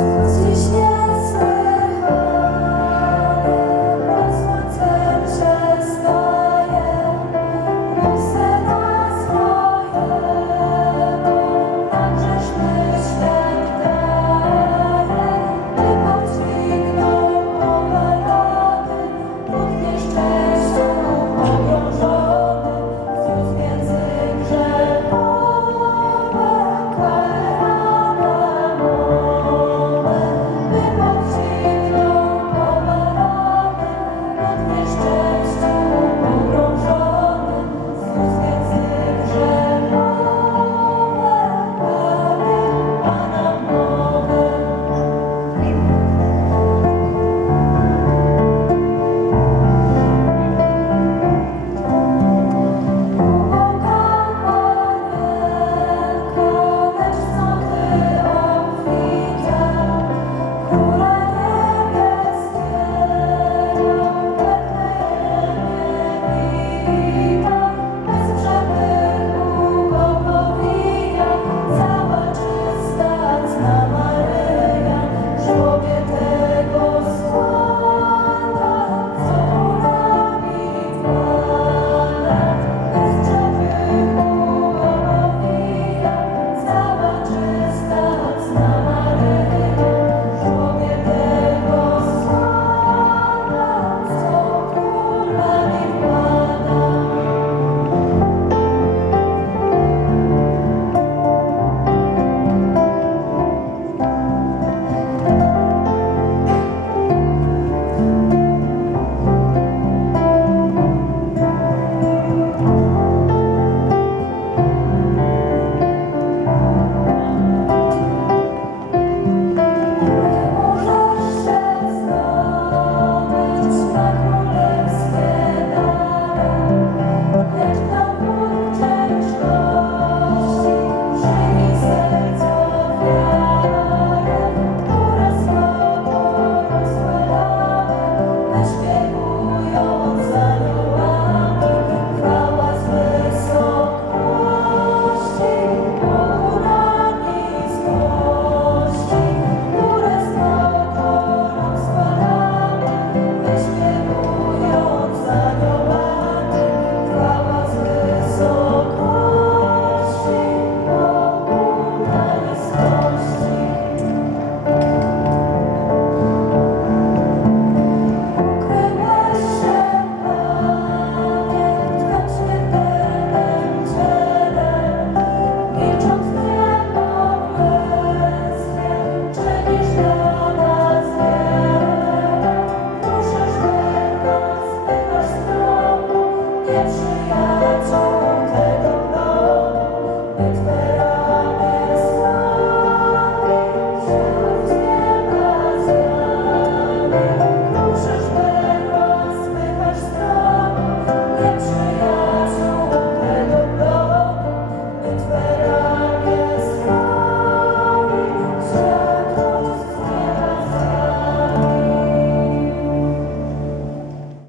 Słońce świecę